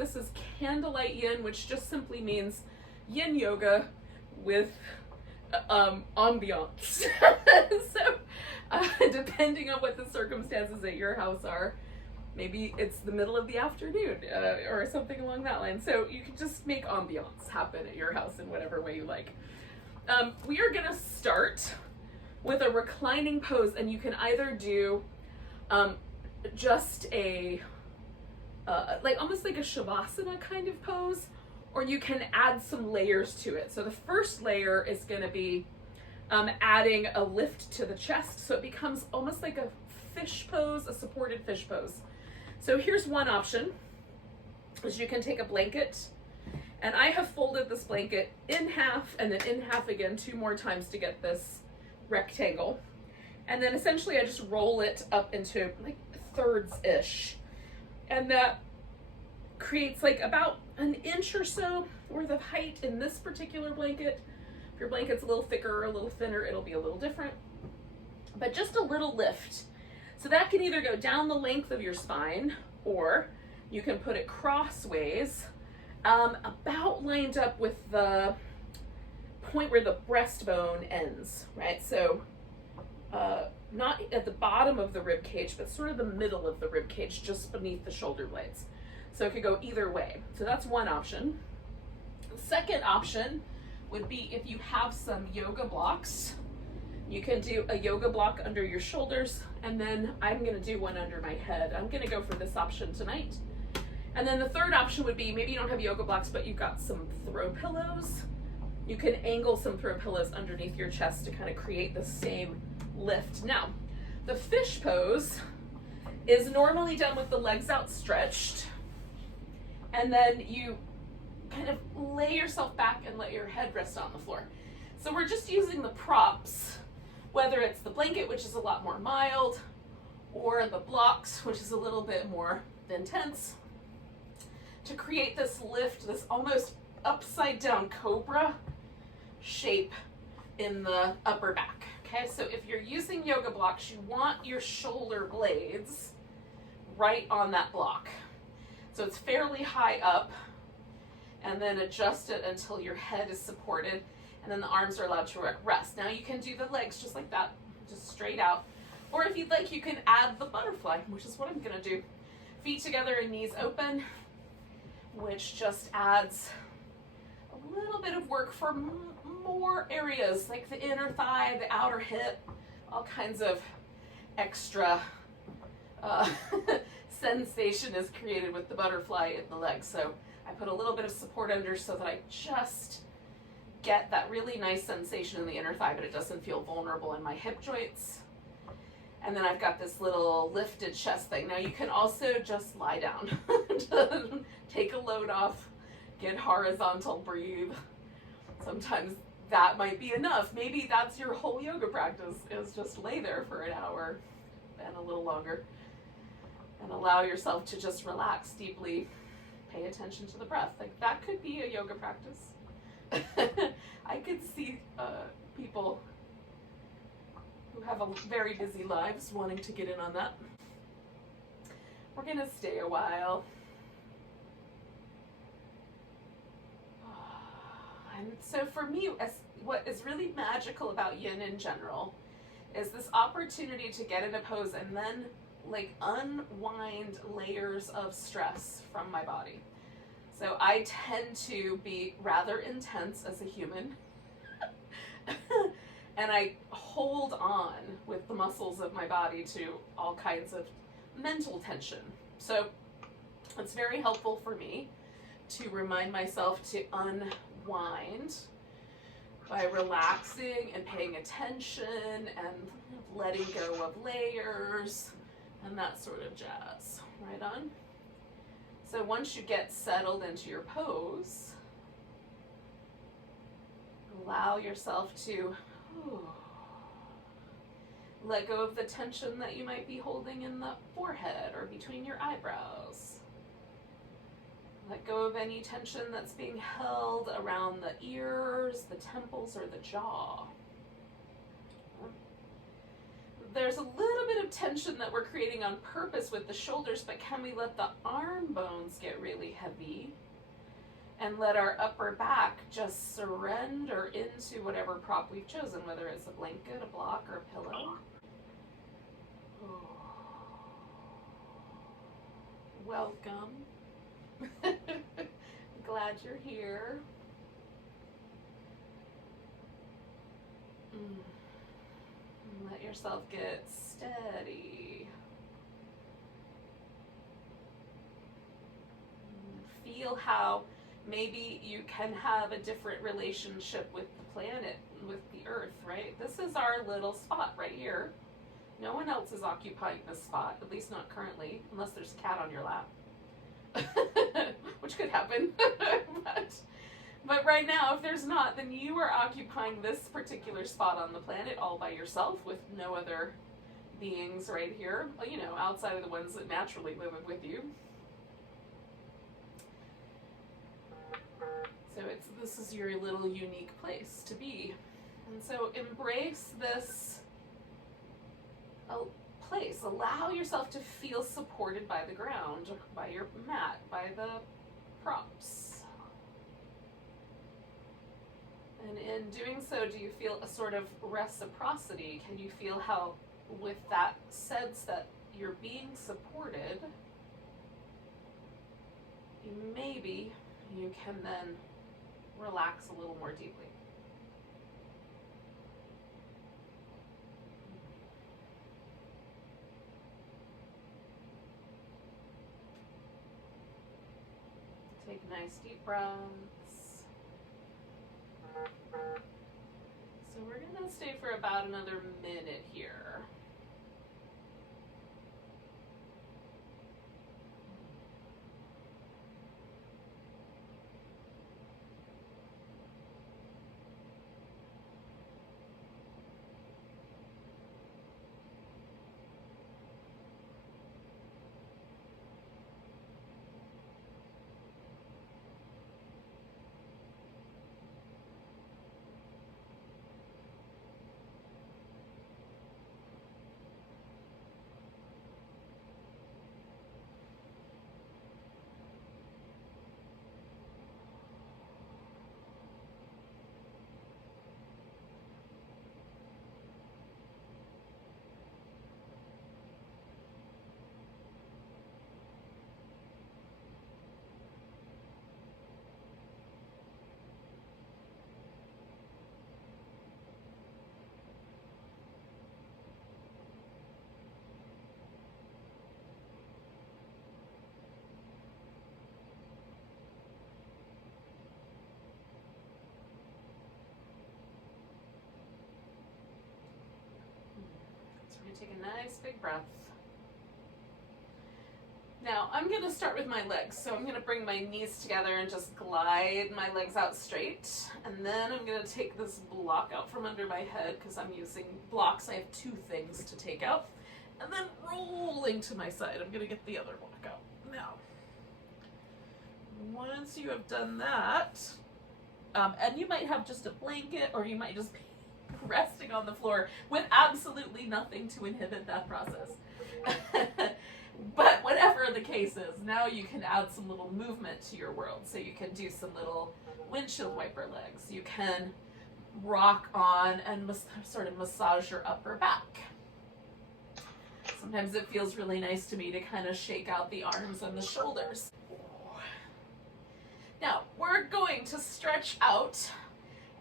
This is Candlelight Yin, which just simply means yin yoga with ambiance. So depending on what the circumstances at your house are, maybe it's the middle of the afternoon or something along that line. So you can just make ambiance happen at your house in whatever way you like. We are gonna start with a reclining pose, and you can either do just a like almost like a shavasana kind of pose, or you can add some layers to it. So the first layer is going to be adding a lift to the chest, so it becomes almost like a fish pose, a supported fish pose. So here's one option, is you can take a blanket, and I have folded this blanket in half and then in half again 2 more times to get this rectangle. And then essentially I just roll it up into like thirds-ish. And that creates like about an inch or so worth of height in this particular blanket. If your blanket's a little thicker or a little thinner, it'll be a little different. But just a little lift. So that can either go down the length of your spine, or you can put it crossways, about lined up with the point where the breastbone ends, right? So not at the bottom of the rib cage, but sort of the middle of the rib cage, just beneath the shoulder blades. So it could go either way. So that's one option. The second option would be if you have some yoga blocks, you can do a yoga block under your shoulders, and then I'm gonna do one under my head. I'm gonna go for this option tonight. And then the third option would be, maybe you don't have yoga blocks, but you've got some throw pillows. You can angle some throw pillows underneath your chest to kind of create the same lift. Now, the fish pose is normally done with the legs outstretched, and then you kind of lay yourself back and let your head rest on the floor. So we're just using the props, whether it's the blanket, which is a lot more mild, or the blocks, which is a little bit more intense, to create this lift, this almost upside down cobra shape in the upper back. Okay, so if you're using yoga blocks, you want your shoulder blades right on that block. So it's fairly high up, and then adjust it until your head is supported, and then the arms are allowed to rest. Now you can do the legs just like that, just straight out. Or if you'd like, you can add the butterfly, which is what I'm gonna do. Feet together and knees open, which just adds a little bit of work for more areas, like the inner thigh, the outer hip, all kinds of extra sensation is created with the butterfly in the legs. So I put a little bit of support under so that I just get that really nice sensation in the inner thigh, but it doesn't feel vulnerable in my hip joints. And then I've got this little lifted chest thing. Now you can also just lie down, take a load off, get horizontal, breathe. Sometimes that might be enough. Maybe that's your whole yoga practice, is just lay there for an hour and a little longer and allow yourself to just relax deeply, pay attention to the breath. Like that could be a yoga practice. I could see people who have very busy lives wanting to get in on that. We're gonna stay a while. And so for me, what is really magical about yin in general is this opportunity to get in a pose and then like unwind layers of stress from my body. So I tend to be rather intense as a human and I hold on with the muscles of my body to all kinds of mental tension. So it's very helpful for me to remind myself to unwind by relaxing and paying attention and letting go of layers and that sort of jazz. Right on? So once you get settled into your pose, allow yourself to let go of the tension that you might be holding in the forehead or between your eyebrows. Let go of any tension that's being held around the ears, the temples, or the jaw. There's a little bit of of tension that we're creating on purpose with the shoulders, but can we let the arm bones get really heavy and let our upper back just surrender into whatever prop we've chosen, whether it's a blanket, a block, or a pillow. Welcome. Glad you're here. Let yourself get steady. Feel how maybe you can have a different relationship with the planet, with the earth, right? This is our little spot right here. No one else is occupying this spot, at least not currently, unless there's a cat on your lap, which could happen. But right now, if there's not, then you are occupying this particular spot on the planet all by yourself with no other beings right here, you know, outside of the ones that naturally live with you. So this is your little unique place to be. And so embrace this place. Allow yourself to feel supported by the ground, by your mat, by the props. And in doing so, do you feel a sort of reciprocity? Can you feel how, with that sense that you're being supported, maybe you can then relax a little more deeply? Take nice deep breaths. So we're going to stay for about another minute here. Take a nice big breath. Now I'm going to start with my legs. So I'm going to bring my knees together and just glide my legs out straight. And then I'm going to take this block out from under my head because I'm using blocks. I have two things to take out. And then rolling to my side. I'm going to get the other block out. Now, once you have done that, and you might have just a blanket or you might just be resting on the floor with absolutely nothing to inhibit that process. But whatever the case is, now you can add some little movement to your world. So you can do some little windshield wiper legs. You can rock on and sort of massage your upper back. Sometimes it feels really nice to me to kind of shake out the arms and the shoulders. Now, we're going to stretch out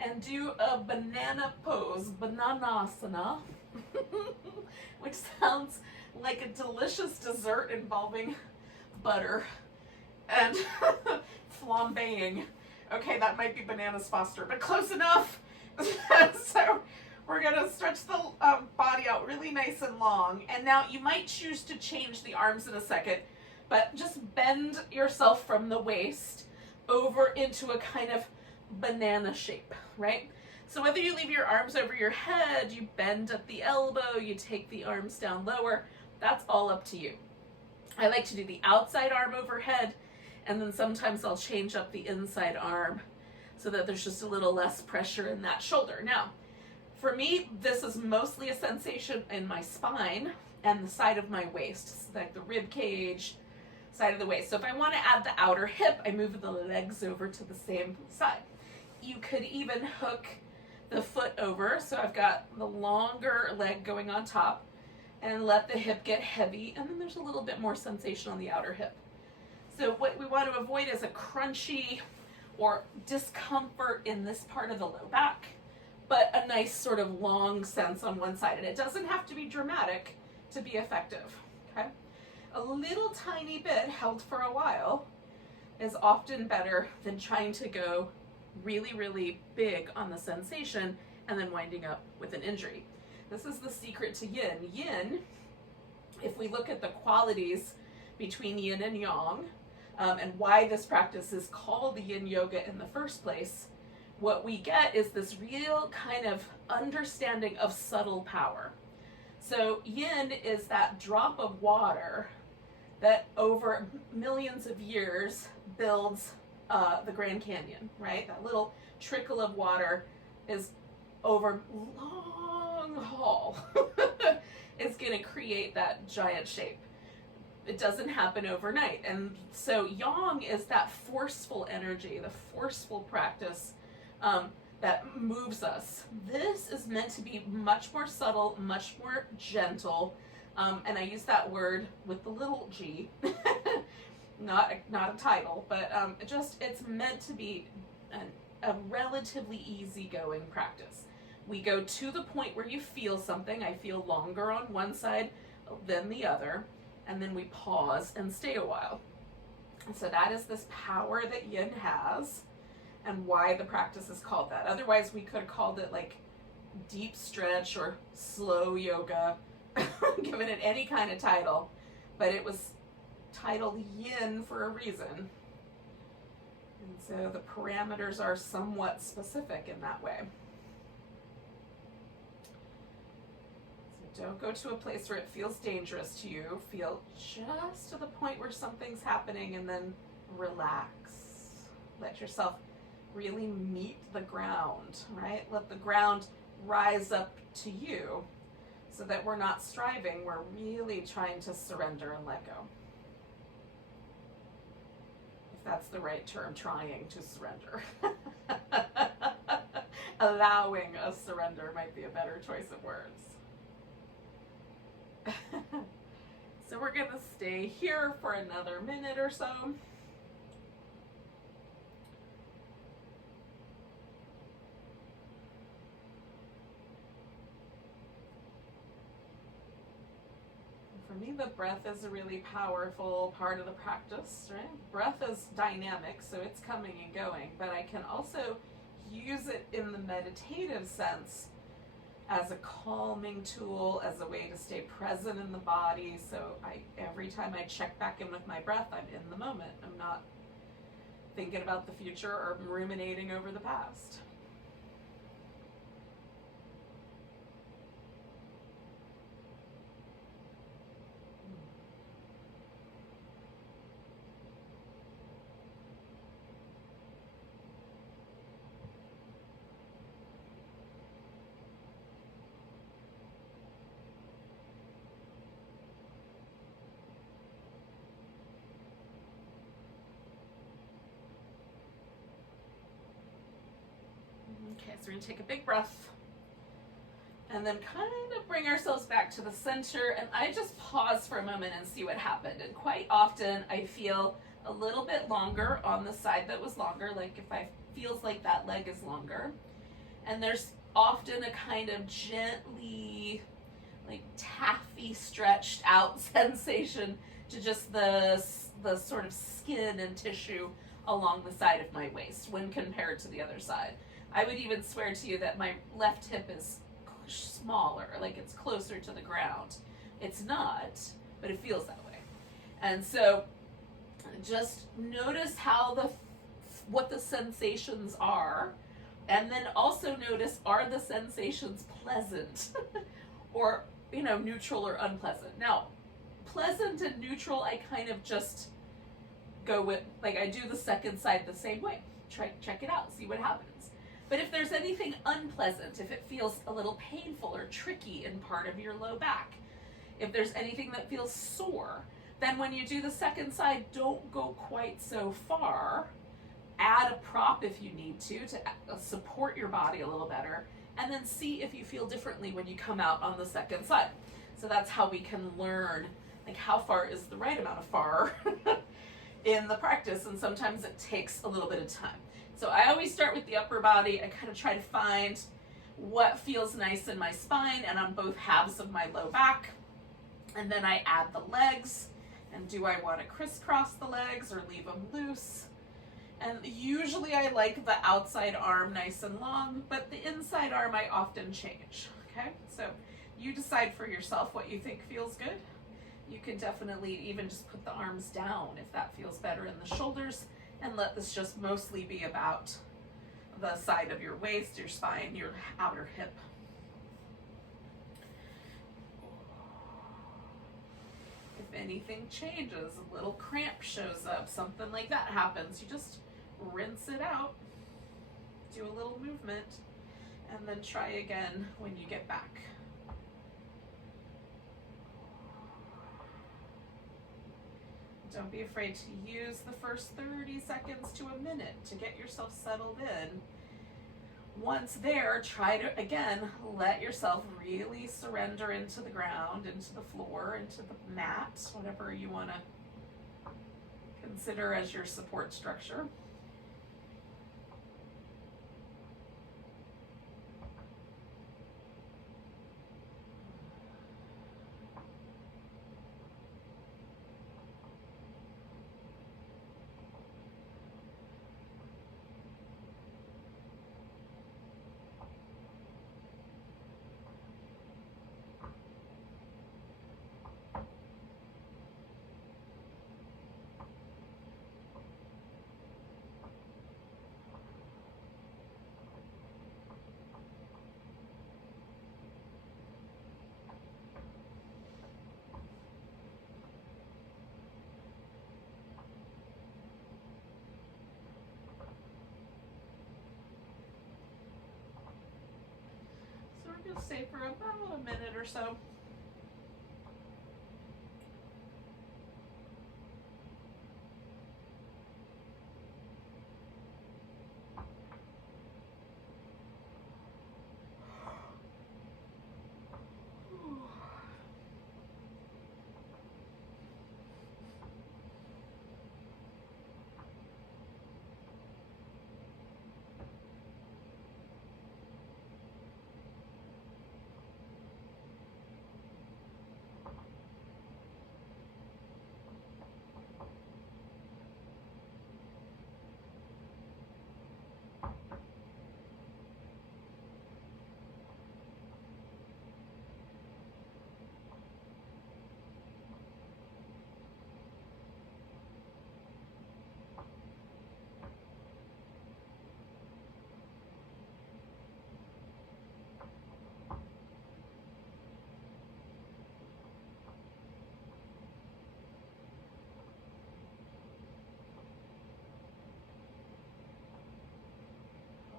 and do a banana pose, bananasana, which sounds like a delicious dessert involving butter and flambeing. Okay, that might be Bananas Foster, but close enough. So we're gonna stretch the body out really nice and long. And now you might choose to change the arms in a second, but just bend yourself from the waist over into a kind of banana shape, right? So whether you leave your arms over your head, you bend at the elbow, you take the arms down lower, that's all up to you. I like to do the outside arm overhead, and then sometimes I'll change up the inside arm so that there's just a little less pressure in that shoulder. Now, for me, this is mostly a sensation in my spine, and the side of my waist, so like the rib cage, side of the waist. So if I want to add the outer hip, I move the legs over to the same side. You could even hook the foot over, so I've got the longer leg going on top, and let the hip get heavy, and then there's a little bit more sensation on the outer hip. So what we want to avoid is a crunchy or discomfort in this part of the low back, but a nice sort of long sense on one side. And it doesn't have to be dramatic to be effective, okay? A little tiny bit held for a while is often better than trying to go really, really big on the sensation and then winding up with an injury. This is the secret to yin. Yin, if we look at the qualities between yin and yang, and why this practice is called yin yoga in the first place, what we get is this real kind of understanding of subtle power. So yin is that drop of water that over millions of years builds the Grand Canyon, right? That little trickle of water is over long haul. It's going to create that giant shape. It doesn't happen overnight. And so yang is that forceful energy, the forceful practice that moves us. This is meant to be much more subtle, much more gentle. And I use that word with the little g, not a title, but it's meant to be a relatively easygoing practice. We go to the point where you feel something. I feel longer on one side than the other, and then we pause and stay a while. And so that is this power that yin has, and why the practice is called that. Otherwise, we could have called it like deep stretch or slow yoga, given it any kind of title, but it was titled yin for a reason. And so the parameters are somewhat specific in that way. So don't go to a place where it feels dangerous to you. Feel just to the point where something's happening, and then relax. Let yourself really meet the ground, right? Let the ground rise up to you, so that we're not striving, we're really trying to surrender and let go. If that's the right term, trying to surrender. Allowing a surrender might be a better choice of words. So we're gonna stay here for another minute or so. For me, the breath is a really powerful part of the practice, right? Breath is dynamic, so it's coming and going, but I can also use it in the meditative sense as a calming tool, as a way to stay present in the body. So every time I check back in with my breath, I'm in the moment. I'm not thinking about the future or ruminating over the past. Okay, so we're going to take a big breath and then kind of bring ourselves back to the center, and I just pause for a moment and see what happened. And quite often I feel a little bit longer on the side that was longer, like if I feels like that leg is longer. And there's often a kind of gently like taffy stretched out sensation to just the sort of skin and tissue along the side of my waist when compared to the other side. I would even swear to you that my left hip is smaller, like it's closer to the ground. It's not, but it feels that way. And so just notice how what the sensations are, and then also notice, are the sensations pleasant or, neutral or unpleasant? Now, pleasant and neutral, I kind of just go with, like I do the second side the same way. Check it out, see what happens. But if there's anything unpleasant, if it feels a little painful or tricky in part of your low back, If there's anything that feels sore, then when you do the second side, don't go quite so far. Add a prop if you need to support your body a little better, and then see if you feel differently when you come out on the second side. So that's how we can learn, like, how far is the right amount of far in the practice, and sometimes it takes a little bit of time. So I always start with the upper body. I kind of try to find what feels nice in my spine and on both halves of my low back. And then I add the legs. And do I want to crisscross the legs or leave them loose? And usually I like the outside arm nice and long, but the inside arm I often change. Okay, so you decide for yourself what you think feels good. You can definitely even just put the arms down if that feels better in the shoulders, and let this just mostly be about the side of your waist, your spine, your outer hip. If anything changes, a little cramp shows up, something like that happens, you just rinse it out, do a little movement, and then try again when you get back. Don't be afraid to use the first 30 seconds to a minute to get yourself settled in. Once there, try to, again, let yourself really surrender into the ground, into the floor, into the mat, whatever you want to consider as your support structure. We're going to stay for about a minute or so.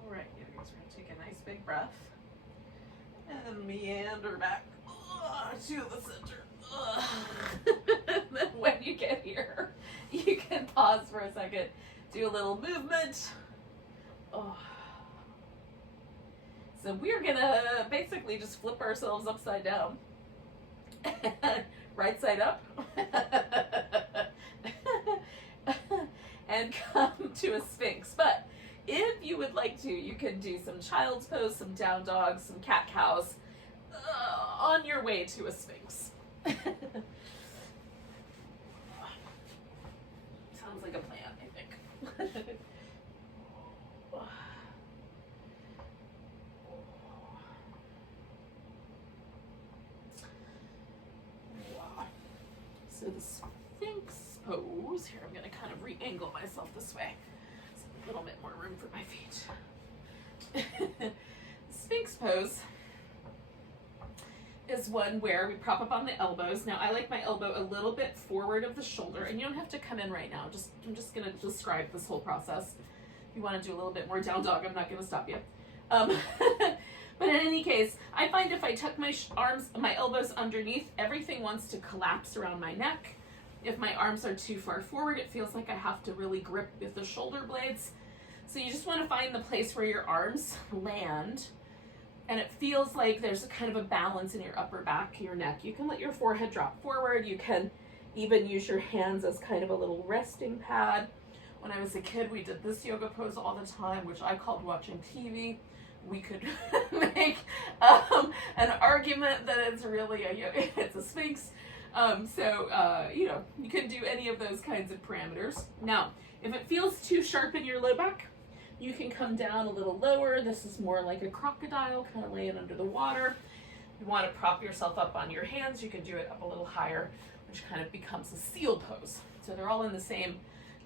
So we're going to take a nice big breath and meander back to the center. And then when you get here, you can pause for a second, do a little movement. So we're going to basically just flip ourselves upside down. Right side up. And come to a Sphinx. But if you would like to, you can do some child's pose, some down dogs, some cat cows on your way to a Sphinx. Sounds like a plan, I think. So the Sphynx pose, here I'm going to kind of re-angle myself this way. So a little bit more room for my feet. Sphynx pose is one where we prop up on the elbows. Now I like my elbow a little bit forward of the shoulder, and you don't have to come in right now. I'm just going to describe this whole process. If you want to do a little bit more down dog, I'm not going to stop you. But in any case, I find if I tuck my arms, my elbows underneath, everything wants to collapse around my neck. If my arms are too far forward, it feels like I have to really grip with the shoulder blades. So you just want to find the place where your arms land, and it feels like there's a kind of a balance in your upper back, your neck. You can let your forehead drop forward. You can even use your hands as kind of a little resting pad. When I was a kid, we did this yoga pose all the time, which I called watching TV. We could make an argument that it's really it's a Sphynx. You know, you can do any of those kinds of parameters. Now, if it feels too sharp in your low back, you can come down a little lower. This is more like a crocodile, kind of laying under the water. If you want to prop yourself up on your hands, you can do it up a little higher, which kind of becomes a seal pose. So they're all in the same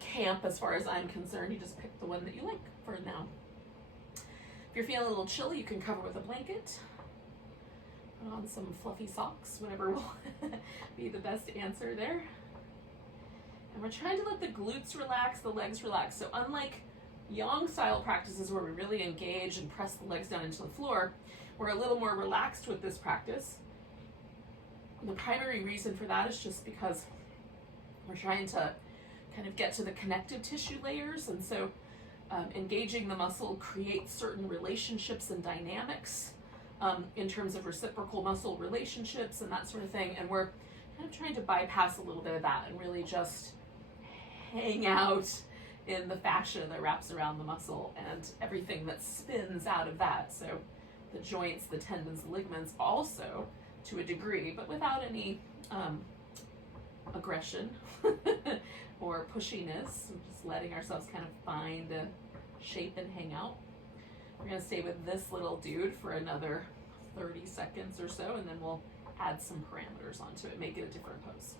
camp as far as I'm concerned. You just pick the one that you like for now. If you're feeling a little chilly, you can cover with a blanket. Put on some fluffy socks, whatever will be the best answer there. And we're trying to let the glutes relax, the legs relax. So unlike yang style practices where we really engage and press the legs down into the floor, we're a little more relaxed with this practice. And the primary reason for that is just because we're trying to kind of get to the connective tissue layers, and so engaging the muscle creates certain relationships and dynamics in terms of reciprocal muscle relationships and that sort of thing, and we're kind of trying to bypass a little bit of that and really just hang out in the fascia that wraps around the muscle and everything that spins out of that. So the joints, the tendons, the ligaments also to a degree, but without any aggression or pushiness. We're just letting ourselves kind of find a shape and hang out. We're going to stay with this little dude for another 30 seconds or so, and then we'll add some parameters onto it, make it a different pose.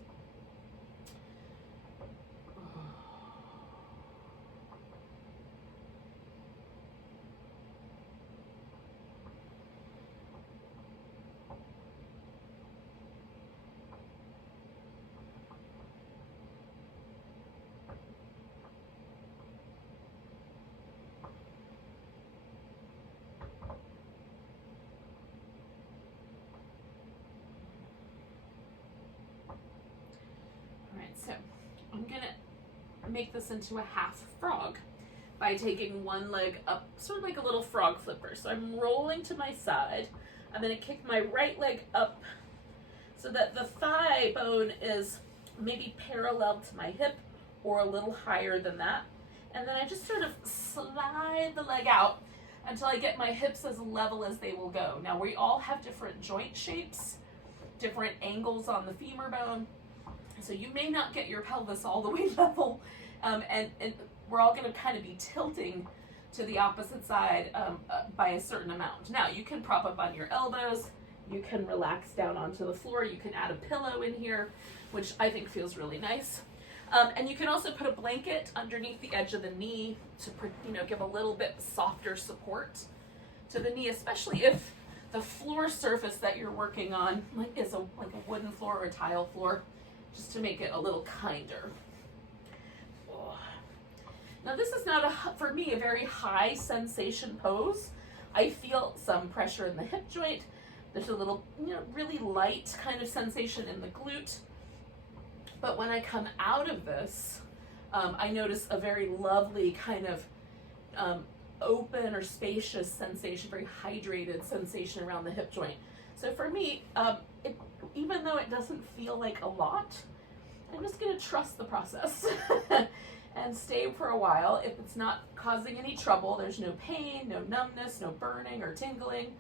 So I'm gonna make this into a half frog by taking one leg up, sort of like a little frog flipper. So I'm rolling to my side. I'm gonna kick my right leg up so that the thigh bone is maybe parallel to my hip or a little higher than that. And then I just sort of slide the leg out until I get my hips as level as they will go. Now we all have different joint shapes, different angles on the femur bone. So you may not get your pelvis all the way level, and we're all going to kind of be tilting to the opposite side by a certain amount. Now you can prop up on your elbows, you can relax down onto the floor, you can add a pillow in here, which I think feels really nice. And you can also put a blanket underneath the edge of the knee to give a little bit softer support to the knee, especially if the floor surface that you're working on is like a wooden floor or a tile floor, just to make it a little kinder. Now this is not, for me, a very high sensation pose. I feel some pressure in the hip joint. There's a little, really light kind of sensation in the glute. But when I come out of this, I notice a very lovely kind of open or spacious sensation, very hydrated sensation around the hip joint. So for me, even though it doesn't feel like a lot, I'm just going to trust the process and stay for a while. If it's not causing any trouble, there's no pain, no numbness, no burning or tingling,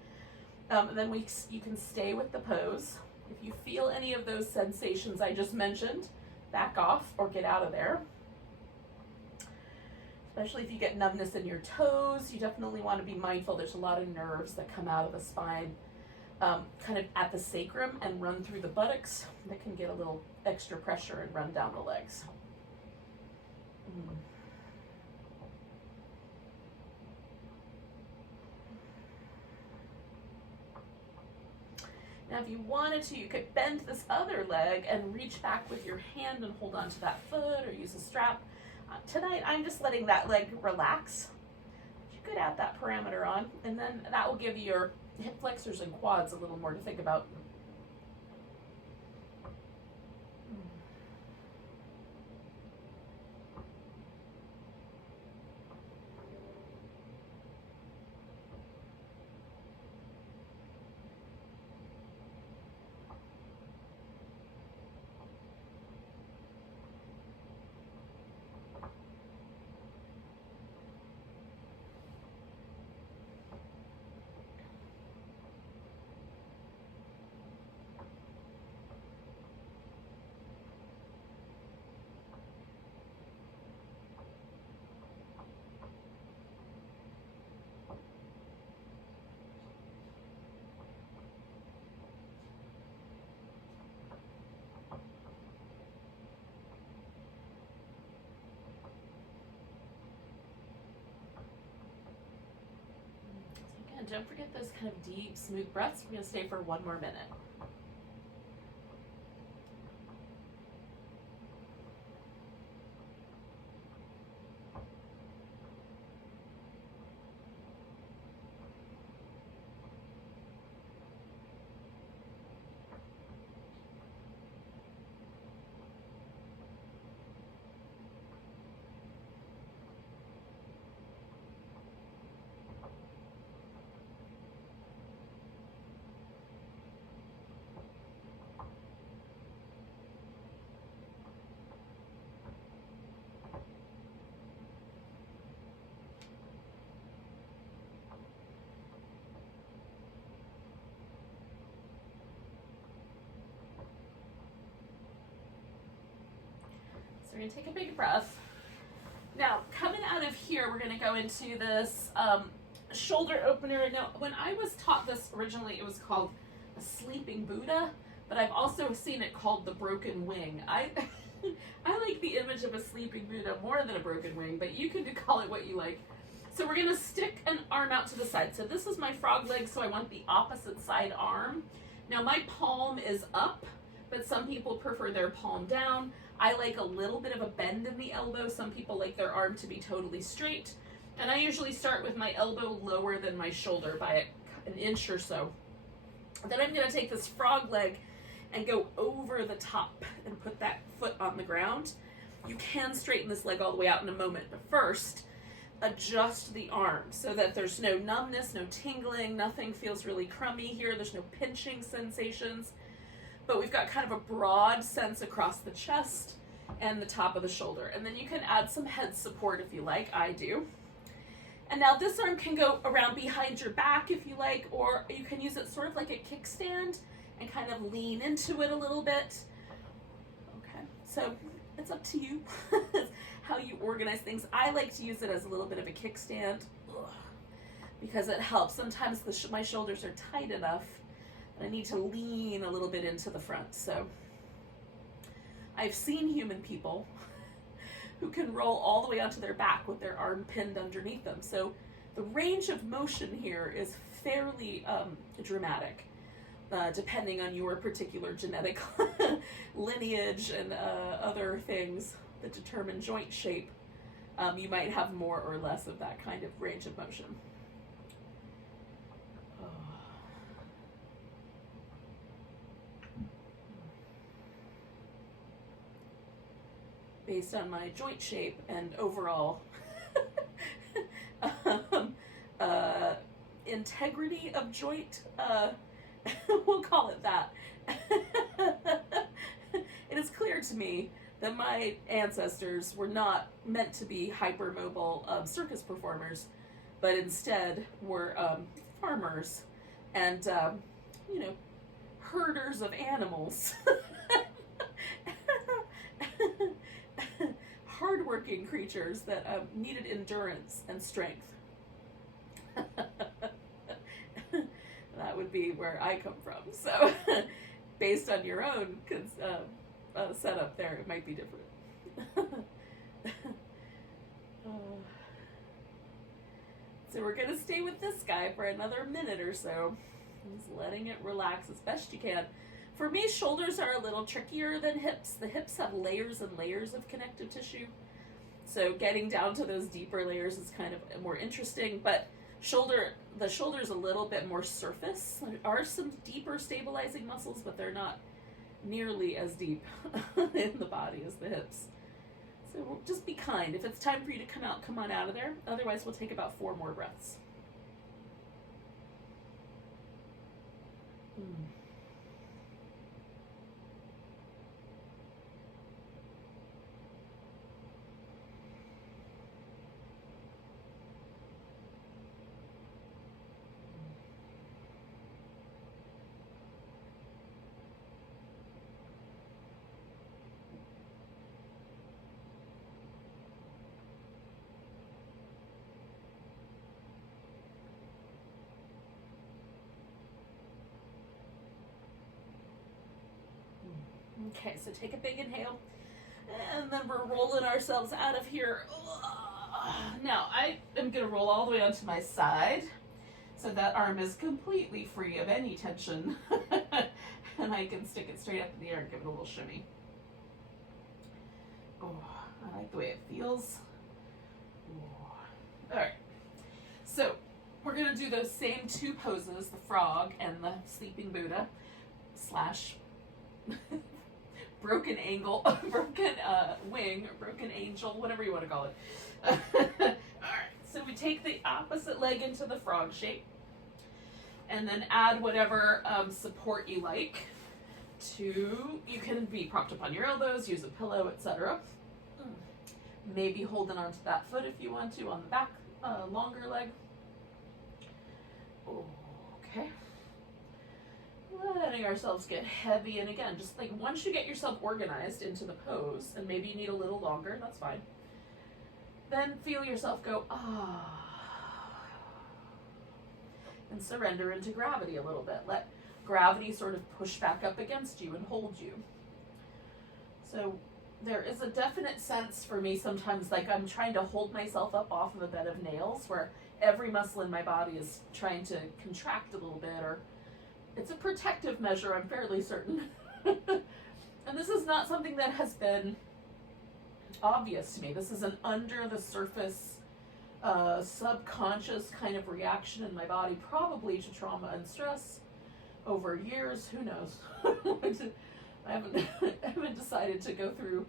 then you can stay with the pose. If you feel any of those sensations I just mentioned, back off or get out of there. Especially if you get numbness in your toes, you definitely want to be mindful. There's a lot of nerves that come out of the spine, kind of at the sacrum and run through the buttocks that can get a little extra pressure and run down the legs. Now if you wanted to, you could bend this other leg and reach back with your hand and hold on to that foot or use a strap. Tonight I'm just letting that leg relax. You could add that parameter on, and then that will give you your hip flexors and quads a little more to think about. And don't forget those kind of deep, smooth breaths. We're going to stay for one more minute. We're going to take a big breath. Now, coming out of here, we're going to go into this shoulder opener. Now, when I was taught this originally, it was called a sleeping Buddha, but I've also seen it called the broken wing. I like the image of a sleeping Buddha more than a broken wing, but you can call it what you like. So we're going to stick an arm out to the side. So this is my frog leg, so I want the opposite side arm. Now, my palm is up, but some people prefer their palm down. I like a little bit of a bend in the elbow. Some people like their arm to be totally straight. And I usually start with my elbow lower than my shoulder by an inch or so. Then I'm going to take this frog leg and go over the top and put that foot on the ground. You can straighten this leg all the way out in a moment, but first, adjust the arm so that there's no numbness, no tingling, nothing feels really crummy here. There's no pinching sensations. But we've got kind of a broad sense across the chest and the top of the shoulder. And then you can add some head support if you like, I do. And now this arm can go around behind your back if you like, or you can use it sort of like a kickstand and kind of lean into it a little bit. Okay, so it's up to you how you organize things. I like to use it as a little bit of a kickstand because it helps. Sometimes my shoulders are tight enough I need to lean a little bit into the front. So I've seen human people who can roll all the way onto their back with their arm pinned underneath them. So the range of motion here is fairly dramatic, depending on your particular genetic lineage and other things that determine joint shape. You might have more or less of that kind of range of motion. Based on my joint shape and overall integrity of joint, we'll call it that. It is clear to me that my ancestors were not meant to be hypermobile circus performers, but instead were farmers and, herders of animals. Hardworking creatures that needed endurance and strength. That would be where I come from. So, based on your own setup there, it might be different. So we're going to stay with this guy for another minute or so. Just letting it relax as best you can. For me, shoulders are a little trickier than hips. The hips have layers and layers of connective tissue. So getting down to those deeper layers is kind of more interesting, but The shoulder's a little bit more surface. There are some deeper stabilizing muscles, but they're not nearly as deep in the body as the hips. So just be kind. If it's time for you to come on out of there. Otherwise, we'll take about 4 more breaths. Okay, so take a big inhale, and then we're rolling ourselves out of here. Now, I am going to roll all the way onto my side, so that arm is completely free of any tension, and I can stick it straight up in the air and give it a little shimmy. Oh, I like the way it feels. All right, so we're going to do those same 2 poses, the frog and the sleeping Buddha / broken angle, broken wing, or broken angel, whatever you want to call it. Alright, so we take the opposite leg into the frog shape, and then add whatever support you like. You can be propped up on your elbows, use a pillow, etc. Maybe holding onto that foot if you want to, on the back, longer leg. Okay. Letting ourselves get heavy, and again, just like once you get yourself organized into the pose, and maybe you need a little longer, that's fine, then feel yourself go, and surrender into gravity a little bit. Let gravity sort of push back up against you and hold you. So there is a definite sense for me sometimes, like I'm trying to hold myself up off of a bed of nails, where every muscle in my body is trying to contract a little bit, or it's a protective measure, I'm fairly certain. And this is not something that has been obvious to me. This is an under the surface, subconscious kind of reaction in my body, probably to trauma and stress over years. Who knows? I haven't decided to go through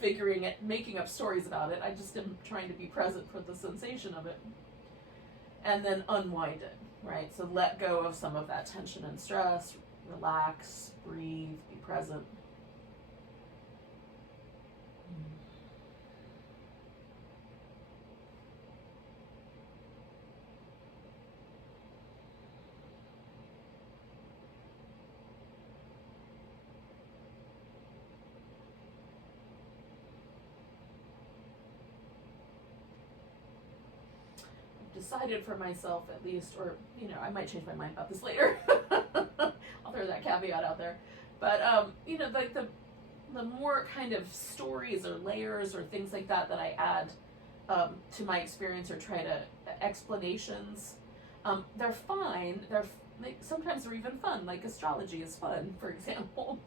figuring it, making up stories about it. I just am trying to be present for the sensation of it. And then unwind it. Right, so let go of some of that tension and stress, relax, breathe, be present. Decided for myself, at least, or I might change my mind about this later. I'll throw that caveat out there. But like the more kind of stories or layers or things like that I add to my experience, or try to explanations, they're fine. Sometimes they're even fun. Like astrology is fun, for example.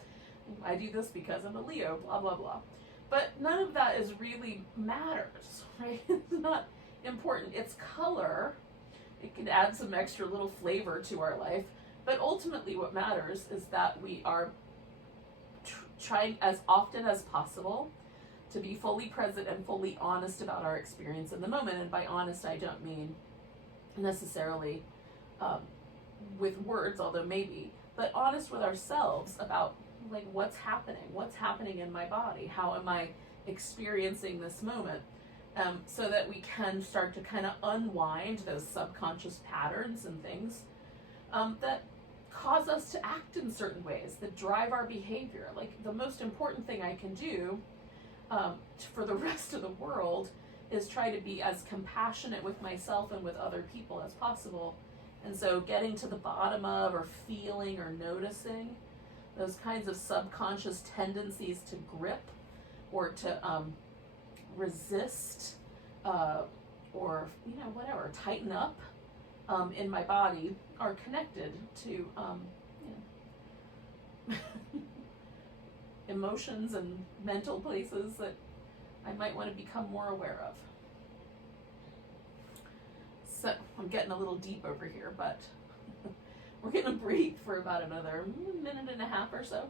I do this because I'm a Leo. Blah blah blah. But none of that is really matters, right? It's not important. It's color. It can add some extra little flavor to our life, but ultimately what matters is that we are trying as often as possible to be fully present and fully honest about our experience in the moment. And by honest, I don't mean necessarily with words, although maybe, but honest with ourselves about like what's happening in my body, how am I experiencing this moment. So that we can start to kind of unwind those subconscious patterns and things that cause us to act in certain ways, that drive our behavior. Like the most important thing I can do for the rest of the world is try to be as compassionate with myself and with other people as possible. And so getting to the bottom of, or feeling or noticing those kinds of subconscious tendencies to grip or to resist or whatever, tighten up in my body are connected to emotions and mental places that I might want to become more aware of. So I'm getting a little deep over here, but we're going to breathe for about another minute and a half or so.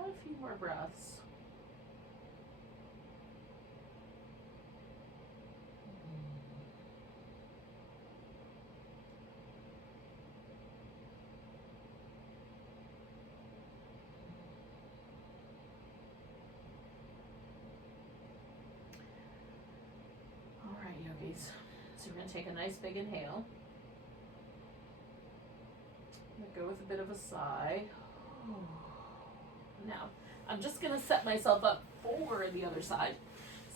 A few more breaths. All right, yogis. So we're going to take a nice big inhale. Go with a bit of a sigh. Now, I'm just going to set myself up for the other side.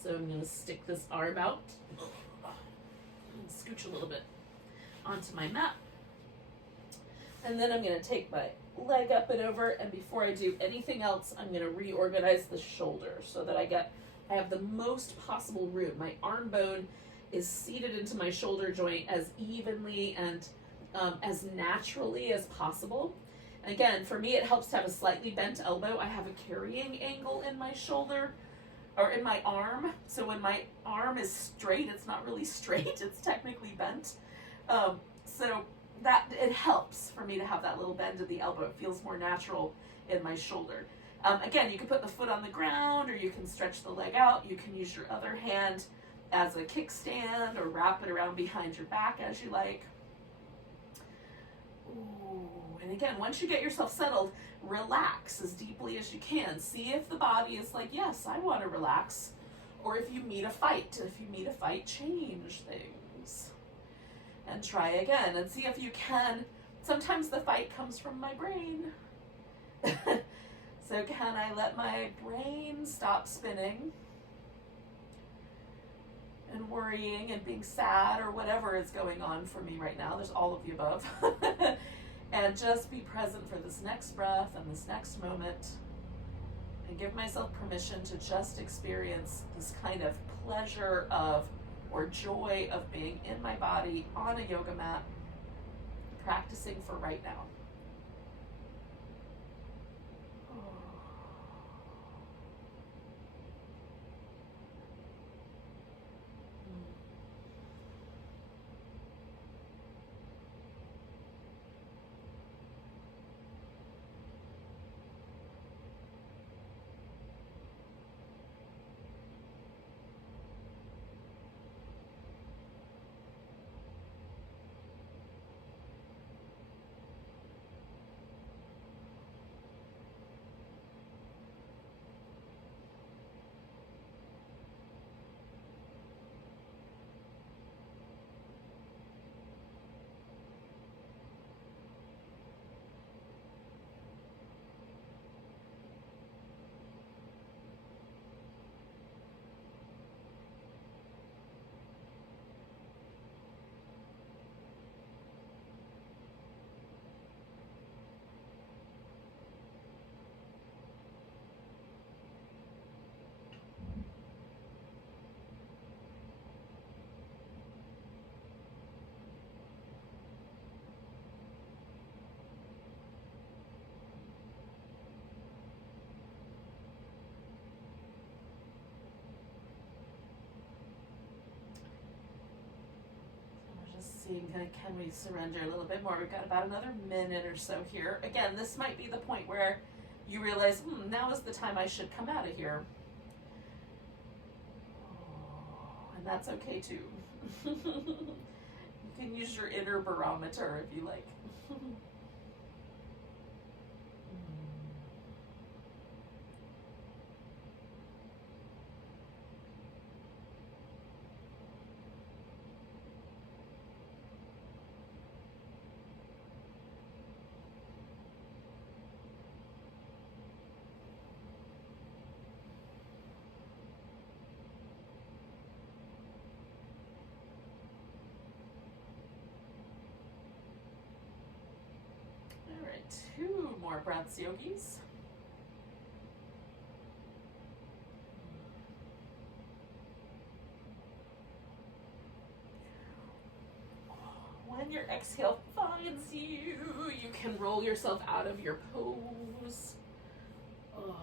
So I'm going to stick this arm out and scooch a little bit onto my mat. And then I'm going to take my leg up and over, and before I do anything else, I'm going to reorganize the shoulder so that I have the most possible room. My arm bone is seated into my shoulder joint as evenly and as naturally as possible. And again, for me, it helps to have a slightly bent elbow. I have a carrying angle in my shoulder, or in my arm. So when my arm is straight, it's not really straight, it's technically bent. So that it helps for me to have that little bend of the elbow. It feels more natural in my shoulder. Again, you can put the foot on the ground, or you can stretch the leg out. You can use your other hand as a kickstand, or wrap it around behind your back as you like. Ooh. And again, once you get yourself settled, relax as deeply as you can. See if the body is like, yes, I want to relax. Or if you meet a fight. If you meet a fight, change things. And try again and see if you can. Sometimes the fight comes from my brain. So can I let my brain stop spinning and worrying and being sad or whatever is going on for me right now? There's all of the above. And just be present for this next breath and this next moment, and give myself permission to just experience this kind of pleasure of, or joy of being in my body on a yoga mat, practicing for right now. seeing, can we surrender a little bit more? We've got about another minute or so here. Again, this might be the point where you realize, now is the time I should come out of here. And that's okay too. You can use your inner barometer if you like. All right, 2 more breaths, yogis. When your exhale finds you, you can roll yourself out of your pose. Oh.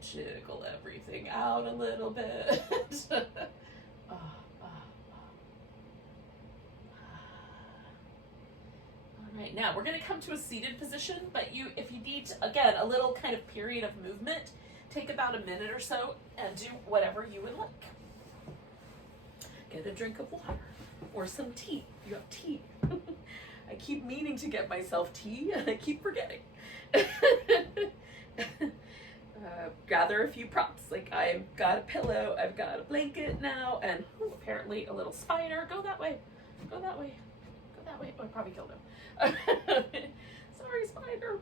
Jiggle everything out a little bit. All right, now we're going to come to a seated position, but if you need, again, a little kind of period of movement, take about a minute or so and do whatever you would like. Get a drink of water or some tea. You have tea. I keep meaning to get myself tea and I keep forgetting. Gather a few props. Like, I've got a pillow, I've got a blanket now, and apparently a little spider. Go that way. Go that way. Go that way. Oh, I probably killed him. Sorry, spider.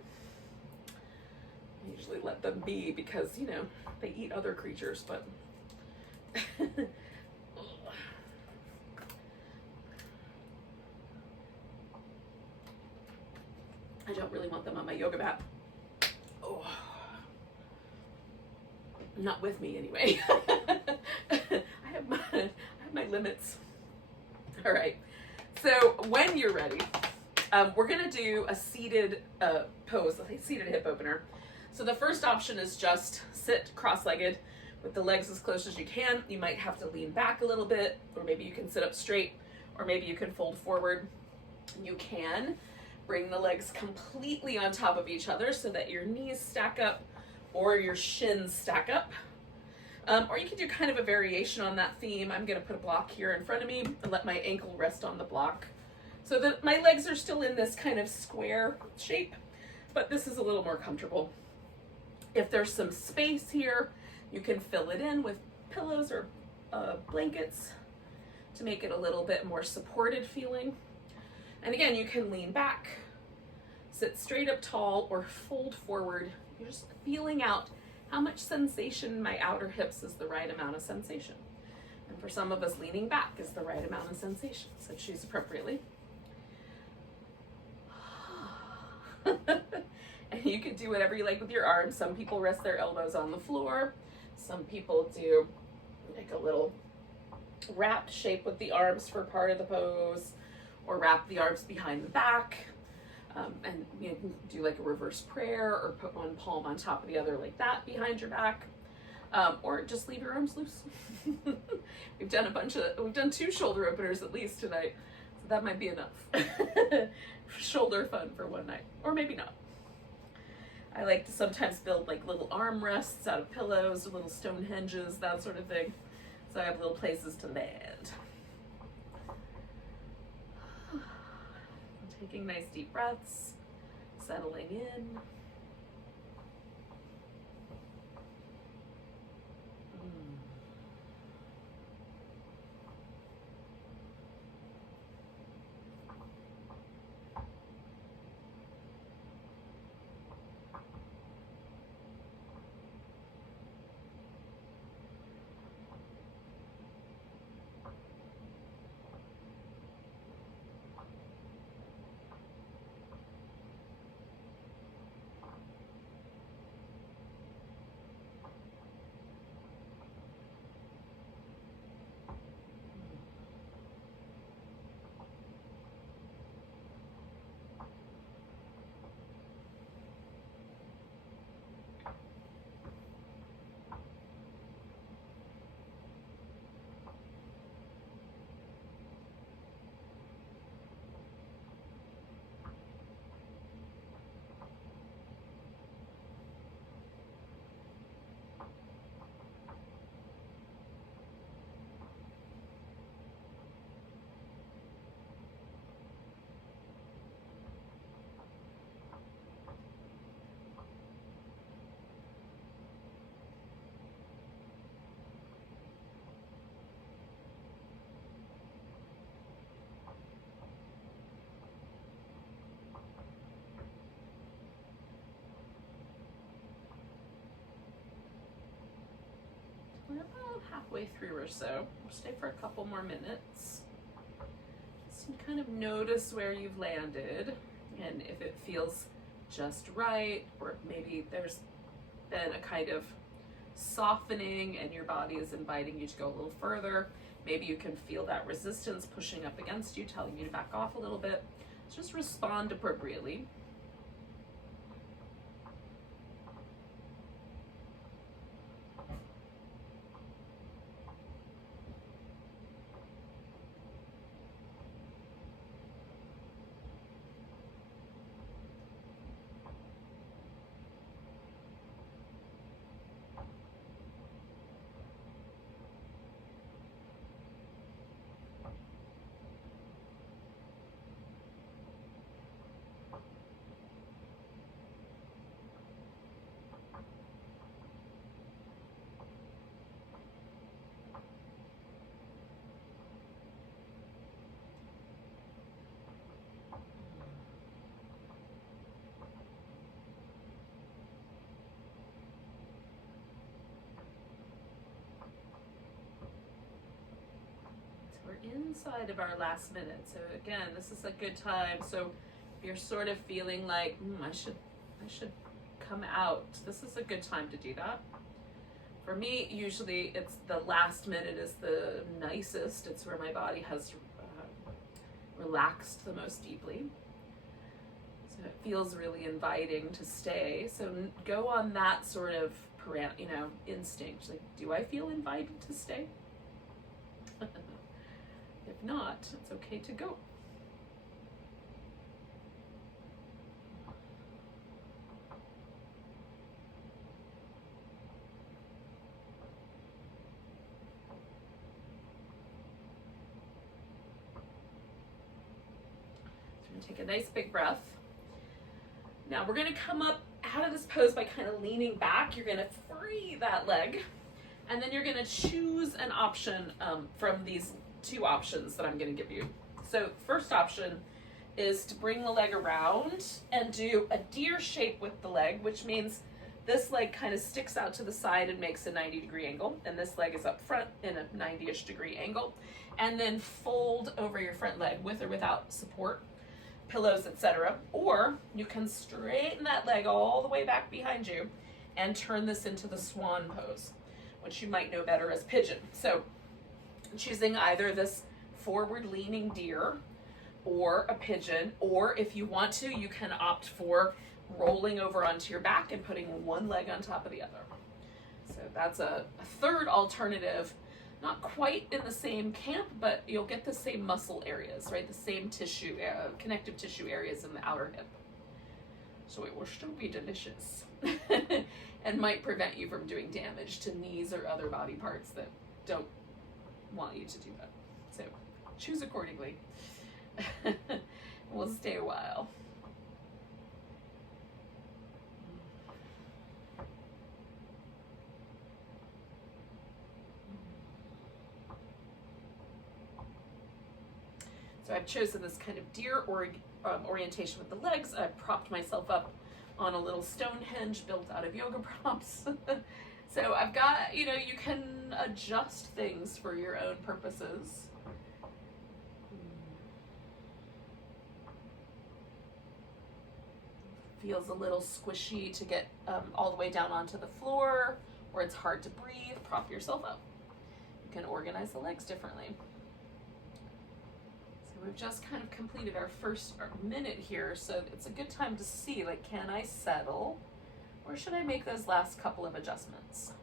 I usually let them be because, they eat other creatures, but I don't really want them on my yoga mat. Oh. Not with me anyway. I have my limits. All right. So when you're ready, we're gonna do a seated pose, a seated hip opener. So the first option is just sit cross-legged with the legs as close as you can. You might have to lean back a little bit, or maybe you can sit up straight, or maybe you can fold forward. You can bring the legs completely on top of each other so that your knees stack up or your shins stack up. Or you can do kind of a variation on that theme. I'm gonna put a block here in front of me and let my ankle rest on the block so that my legs are still in this kind of square shape, but this is a little more comfortable. If there's some space here, you can fill it in with pillows or blankets to make it a little bit more supported feeling. And again, you can lean back, sit straight up tall, or fold forward. You're just feeling out how much sensation in my outer hips is the right amount of sensation. And for some of us, leaning back is the right amount of sensation, so choose appropriately. And you can do whatever you like with your arms. Some people rest their elbows on the floor. Some people do like a little wrapped shape with the arms for part of the pose, or wrap the arms behind the back. And you can do like a reverse prayer, or put one palm on top of the other like that behind your back, or just leave your arms loose. We've done 2 shoulder openers at least tonight, so that might be enough. Shoulder fun for one night, or maybe not. I like to sometimes build like little arm rests out of pillows, or little stone hinges, that sort of thing, so I have little places to land. Taking nice deep breaths, settling in. about halfway through or so. We'll stay for a couple more minutes. So you kind of notice where you've landed and if it feels just right, or maybe there's been a kind of softening and your body is inviting you to go a little further. Maybe you can feel that resistance pushing up against you, telling you to back off a little bit. Just respond appropriately. We're inside of our last minute. So again, this is a good time. So if you're sort of feeling like, I should come out, this is a good time to do that. For me, usually it's the last minute is the nicest. It's where my body has relaxed the most deeply. So it feels really inviting to stay. So go on that sort of instinct. Like, do I feel invited to stay? If not, it's okay to go. So we're going to take a nice big breath. Now we're going to come up out of this pose by kind of leaning back. You're going to free that leg, and then you're going to choose an option from these two options that I'm going to give you. So first option is to bring the leg around and do a deer shape with the leg, which means this leg kind of sticks out to the side and makes a 90-degree angle, and this leg is up front in a 90-ish degree angle, and then fold over your front leg with or without support, pillows, etc. Or you can straighten that leg all the way back behind you and turn this into the swan pose, which you might know better as pigeon. So choosing either this forward leaning deer or a pigeon, or if you want to, you can opt for rolling over onto your back and putting one leg on top of the other. So that's a third alternative, not quite in the same camp, but you'll get the same muscle areas, right? The same tissue, connective tissue areas in the outer hip. So it will still be delicious and might prevent you from doing damage to knees or other body parts that don't want you to do that. So choose accordingly. We'll stay a while. So I've chosen this kind of deer orientation with the legs. I've propped myself up on a little Stonehenge built out of yoga props. So I've got, you can adjust things for your own purposes. Feels a little squishy to get all the way down onto the floor, or it's hard to breathe, prop yourself up. You can organize the legs differently. So we've just kind of completed our first minute here, so it's a good time to see, like, can I settle? Or should I make those last couple of adjustments?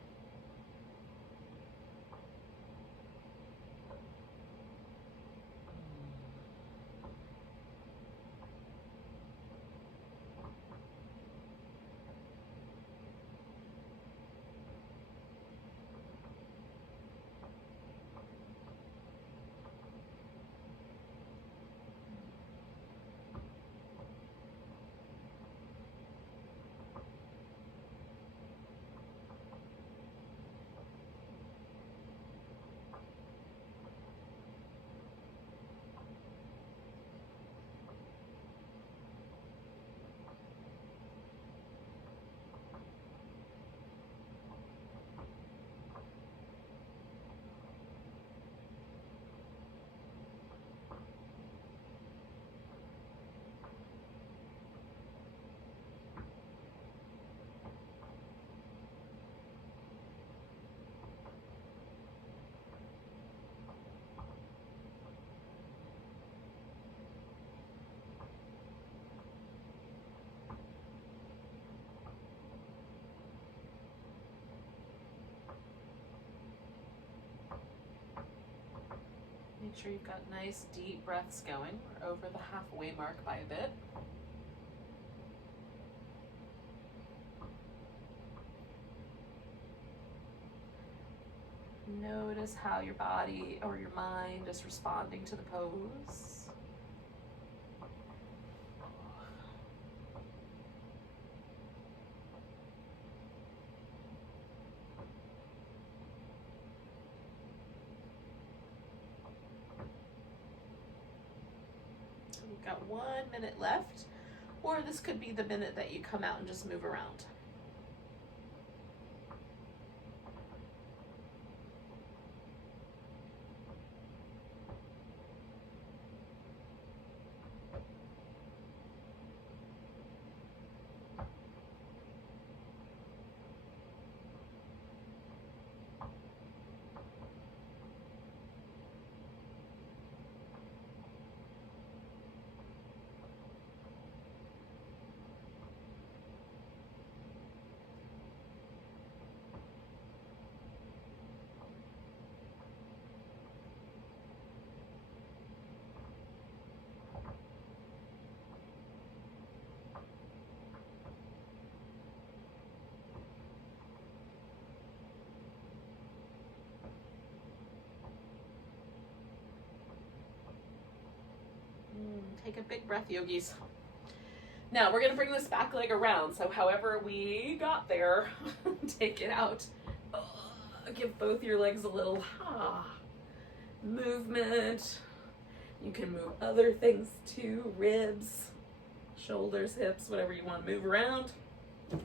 sure you've got nice deep breaths going. We're over the halfway mark by a bit. Notice how your body or your mind is responding to the pose. We've got 1 minute left, or this could be the minute that you come out and just move around. Take a big breath, yogis. Now we're going to bring this back leg around. So however we got there, take it out. Give both your legs a little movement. You can move other things too, ribs, shoulders, hips, whatever you want to move around. We're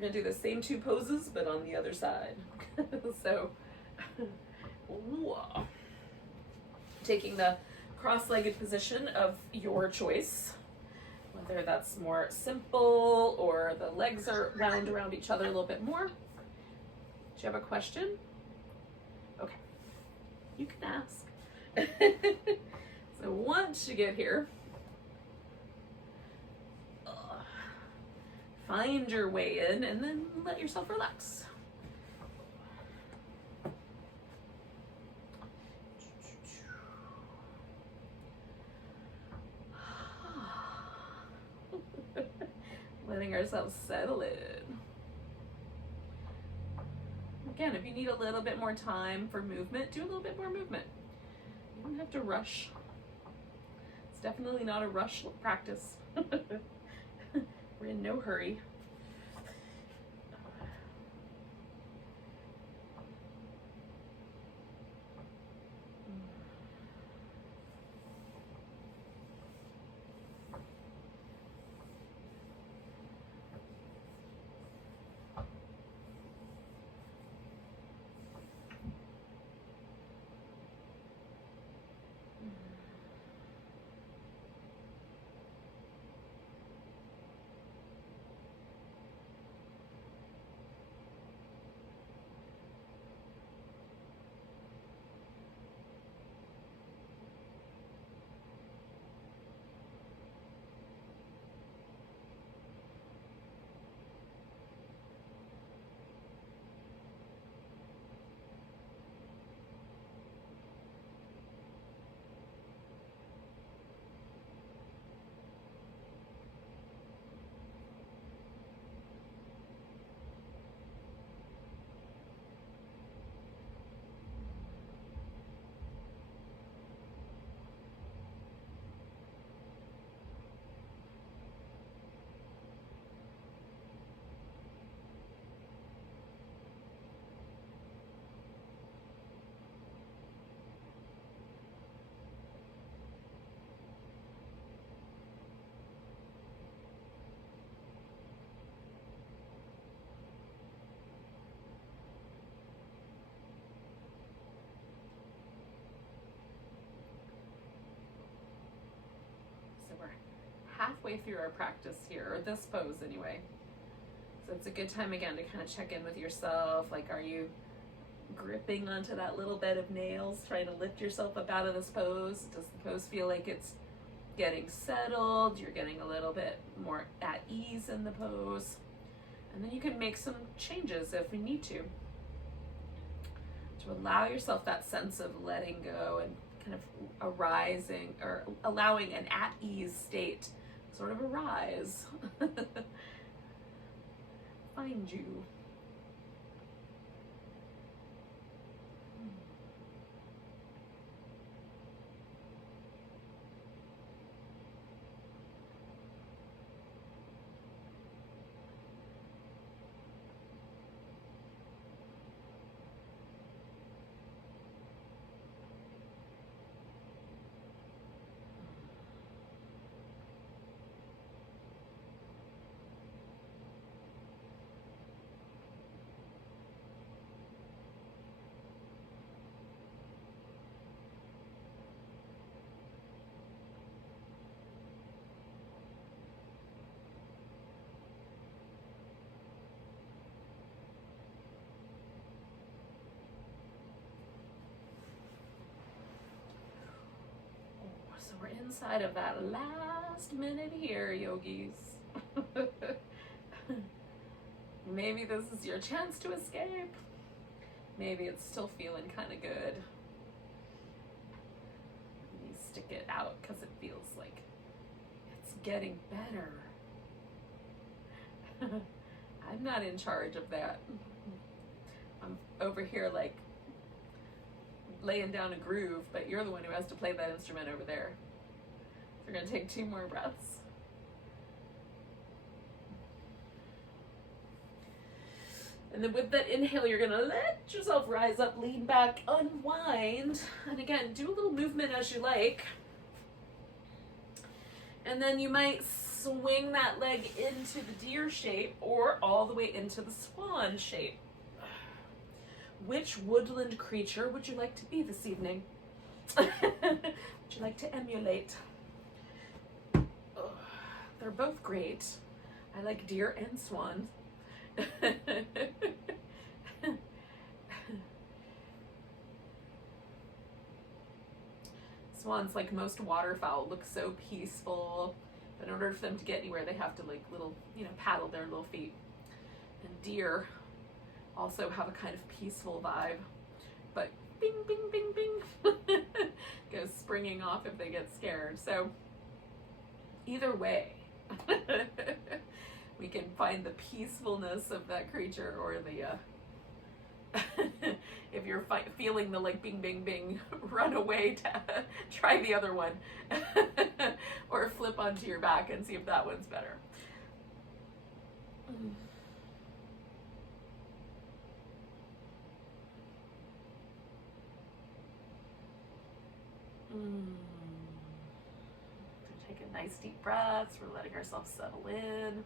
going to do the same 2 poses, but on the other side. So, taking the cross-legged position of your choice, whether that's more simple or the legs are wound around each other a little bit more. Do you have a question? Okay, you can ask. So once you get here, find your way in and then let yourself relax. Letting ourselves settle in. Again, if you need a little bit more time for movement, do a little bit more movement. You don't have to rush. It's definitely not a rush practice. We're in no hurry. Halfway through our practice here, or this pose anyway. So it's a good time again to kind of check in with yourself. Like, are you gripping onto that little bed of nails, trying to lift yourself up out of this pose? Does the pose feel like it's getting settled? You're getting a little bit more at ease in the pose. And then you can make some changes if we need to allow yourself that sense of letting go and kind of arising or allowing an at-ease state sort of arise, find you. So we're inside of that last minute here, yogis. Maybe this is your chance to escape. Maybe it's still feeling kind of good. You stick it out because it feels like it's getting better. I'm not in charge of that. I'm over here like laying down a groove, but you're the one who has to play that instrument over there. So we're gonna take 2 more breaths. And then with that inhale, you're gonna let yourself rise up, lean back, unwind. And again, do a little movement as you like. And then you might swing that leg into the deer shape or all the way into the swan shape. Which woodland creature would you like to be this evening? Would you like to emulate? They're both great. I like deer and swan. Swans, like most waterfowl, look so peaceful, but in order for them to get anywhere, they have to like little, paddle their little feet. And deer also have a kind of peaceful vibe, but bing, bing, bing, bing, goes springing off if they get scared. So either way, we can find the peacefulness of that creature, or the if you're feeling the like bing, bing, bing, run away, try the other one, or flip onto your back and see if that one's better. Take a nice deep breath. We're letting ourselves settle in.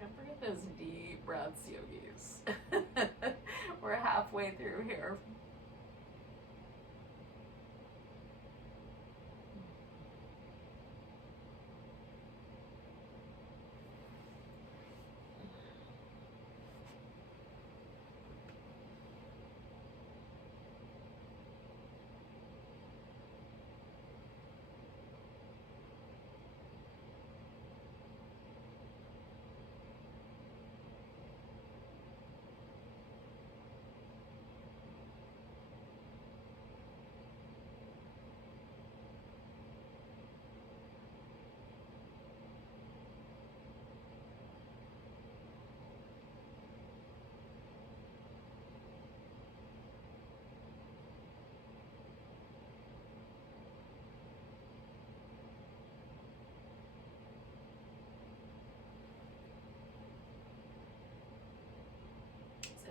Don't forget those deep breaths, yogis. We're halfway through here.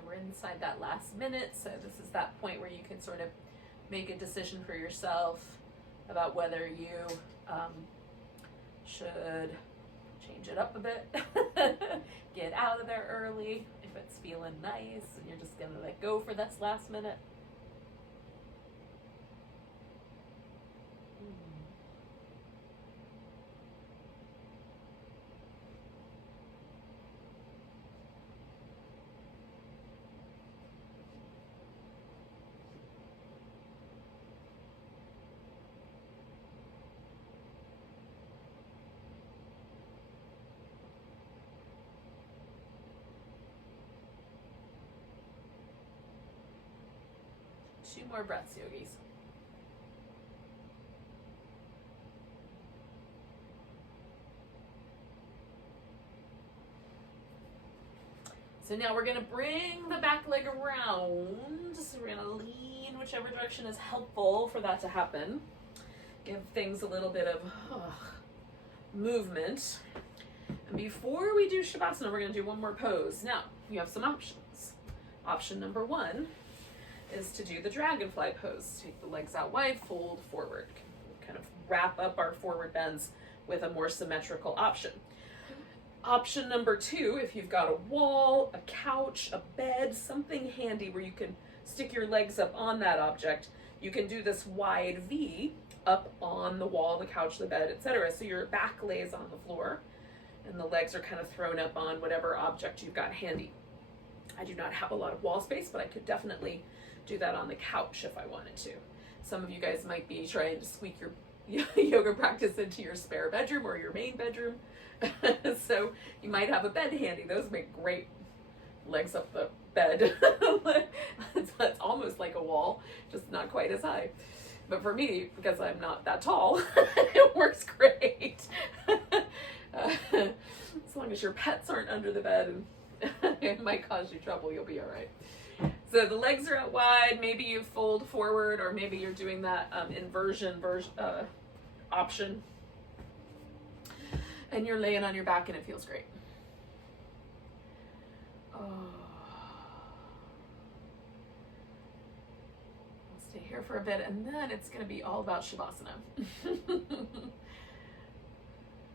We're inside that last minute, so this is that point where you can sort of make a decision for yourself about whether you should change it up a bit. Get out of there early if it's feeling nice and you're just gonna let go for this last minute. Two more breaths, yogis. So now we're gonna bring the back leg around. So we're gonna lean whichever direction is helpful for that to happen. Give things a little bit of movement. And before we do Shavasana, we're gonna do one more pose. Now, you have some options. Option number one is to do the Dragonfly Pose. Take the legs out wide, fold forward. Kind of wrap up our forward bends with a more symmetrical option. Option number two, if you've got a wall, a couch, a bed, something handy where you can stick your legs up on that object, you can do this wide V up on the wall, the couch, the bed, etc. So your back lays on the floor and the legs are kind of thrown up on whatever object you've got handy. I do not have a lot of wall space, but I could definitely do that on the couch if I wanted to. Some of you guys might be trying to squeak your yoga practice into your spare bedroom or your main bedroom. So you might have a bed handy. Those make great legs up the bed. It's almost like a wall, just not quite as high. But for me, because I'm not that tall, it works great. As long as your pets aren't under the bed and it might cause you trouble, you'll be all right. So the legs are out wide, maybe you fold forward, or maybe you're doing that inversion option. And you're laying on your back and it feels great. Oh. I'll stay here for a bit and then it's going to be all about Shavasana.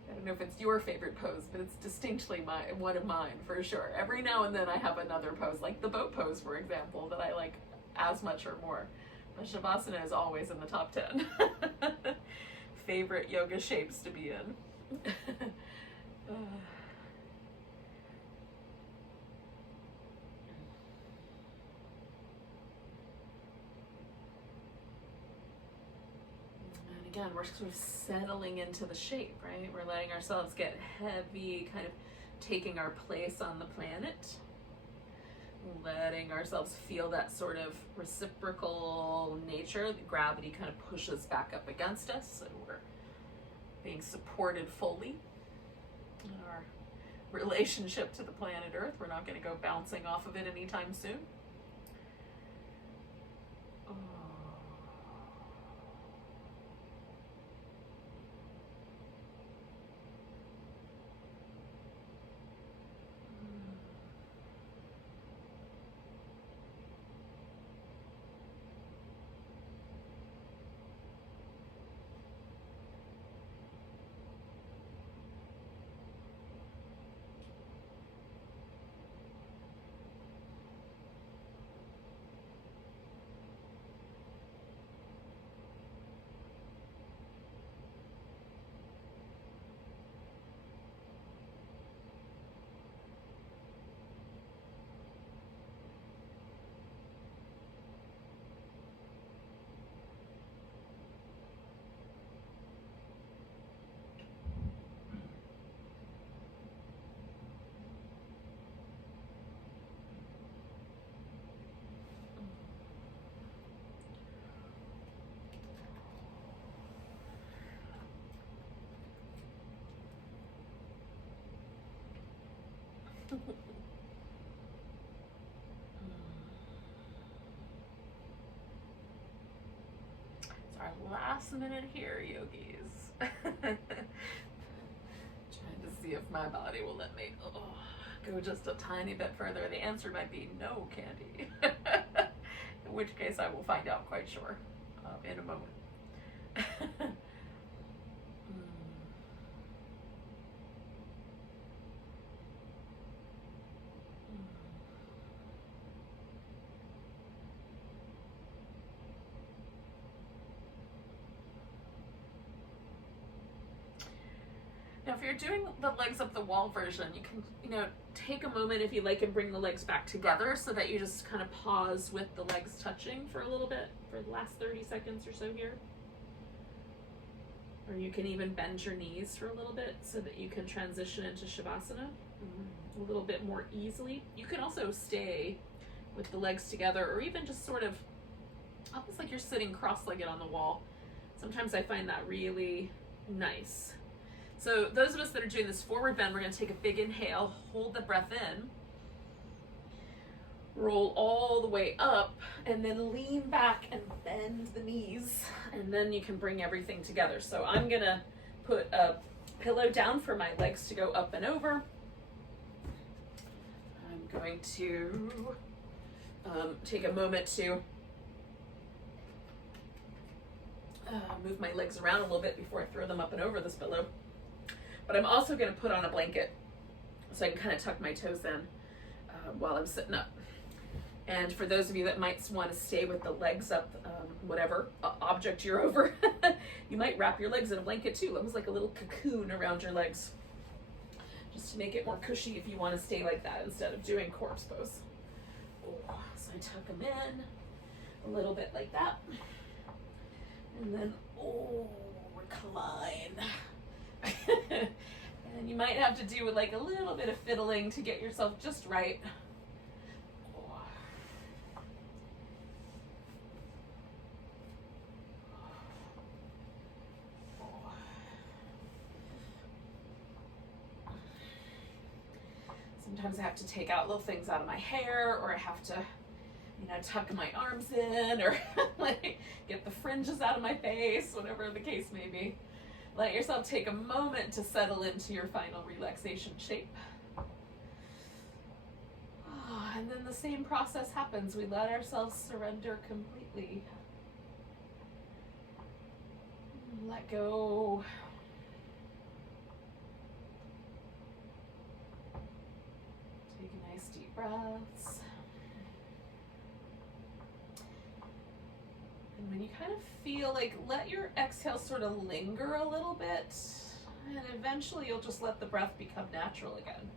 I don't know if it's your favorite pose, but it's distinctly one of mine for sure. Every now and then I have another pose, like the boat pose, for example, that I like as much or more. But Shavasana is always in the top 10 favorite yoga shapes to be in. Again, we're sort of settling into the shape, right? We're letting ourselves get heavy, kind of taking our place on the planet, letting ourselves feel that sort of reciprocal nature. The gravity kind of pushes back up against us, so we're being supported fully in our relationship to the planet Earth. We're not going to go bouncing off of it anytime soon. It's our last minute here, yogis. Trying to see if my body will let me go just a tiny bit further. The answer might be no, Candy. In which case I will find out quite sure in a moment. Now, if you're doing the legs up the wall version, you can, take a moment if you like and bring the legs back together so that you just kind of pause with the legs touching for a little bit, for the last 30 seconds or so here. Or you can even bend your knees for a little bit so that you can transition into Shavasana a little bit more easily. You can also stay with the legs together, or even just sort of almost like you're sitting cross-legged on the wall. Sometimes I find that really nice. So those of us that are doing this forward bend, we're going to take a big inhale, hold the breath in, roll all the way up, and then lean back and bend the knees, and then you can bring everything together. So I'm going to put a pillow down for my legs to go up and over. I'm going to take a moment to move my legs around a little bit before I throw them up and over this pillow. But I'm also going to put on a blanket so I can kind of tuck my toes in while I'm sitting up. And for those of you that might want to stay with the legs up, whatever object you're over, you might wrap your legs in a blanket too, almost like a little cocoon around your legs, just to make it more cushy if you want to stay like that instead of doing corpse pose. So I tuck them in a little bit like that. And then, recline. And you might have to do like a little bit of fiddling to get yourself just right. Sometimes I have to take out little things out of my hair, or I have to tuck my arms in, or like get the fringes out of my face, whatever the case may be. Let yourself take a moment to settle into your final relaxation shape. And then the same process happens. We let ourselves surrender completely. Let go. Take nice deep breaths. And when you kind of feel like, let your exhale sort of linger a little bit, and eventually you'll just let the breath become natural again.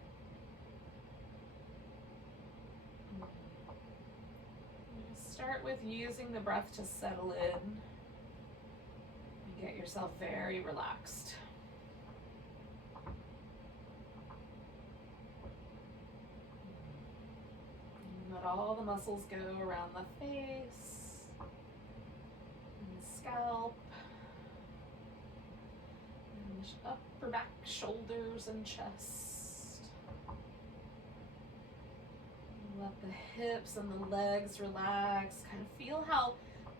Start with using the breath to settle in and get yourself very relaxed. And let all the muscles go around the face, scalp, and upper back, shoulders, and chest. Let the hips and the legs relax. Kind of feel how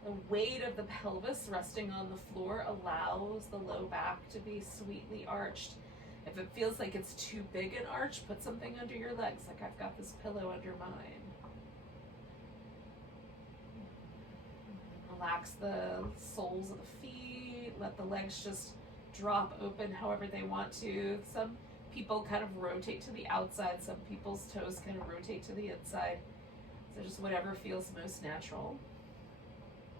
the weight of the pelvis resting on the floor allows the low back to be sweetly arched. If it feels like it's too big an arch, put something under your legs, like I've got this pillow under mine. Relax the soles of the feet. Let the legs just drop open however they want to. Some people kind of rotate to the outside. Some people's toes kind of rotate to the inside. So just whatever feels most natural.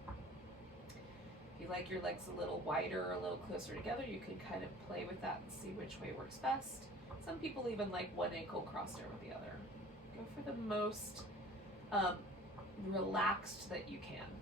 If you like your legs a little wider or a little closer together, you can kind of play with that and see which way works best. Some people even like one ankle crossed over the other. Go for the most relaxed that you can.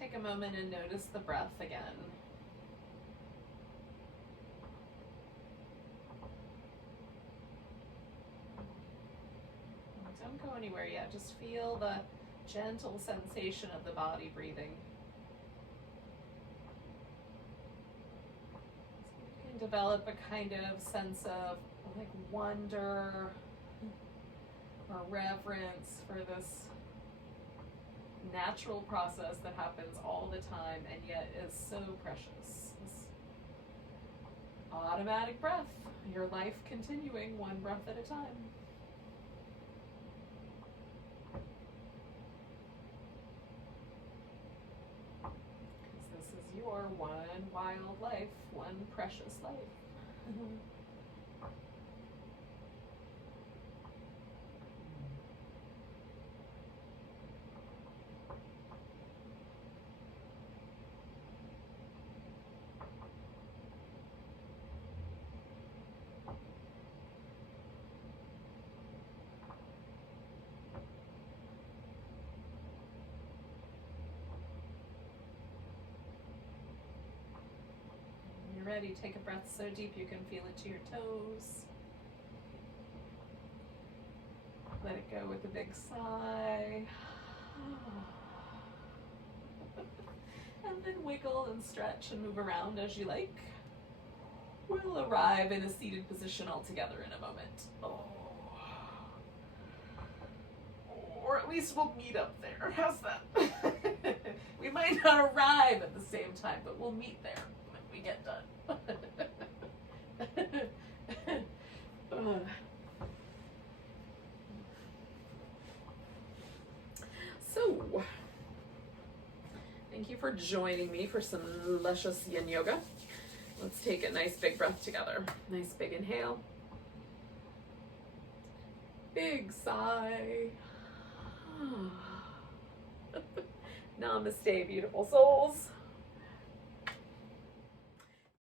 Take a moment and notice the breath again. Don't go anywhere yet. Just feel the gentle sensation of the body breathing. So you can develop a kind of sense of like wonder or reverence for this natural process that happens all the time and yet is so precious. This automatic breath, your life continuing one breath at a time. Because this is your one wild life, one precious life. Ready, take a breath so deep you can feel it to your toes. Let it go with a big sigh. And then wiggle and stretch and move around as you like. We'll arrive in a seated position all together in a moment. Oh. Or at least we'll meet up there. How's that? We might not arrive at the same time, but we'll meet there when we get done. So, thank you for joining me for some luscious yin yoga. Let's take a nice big breath together. Nice big inhale. Big sigh. Namaste, beautiful souls.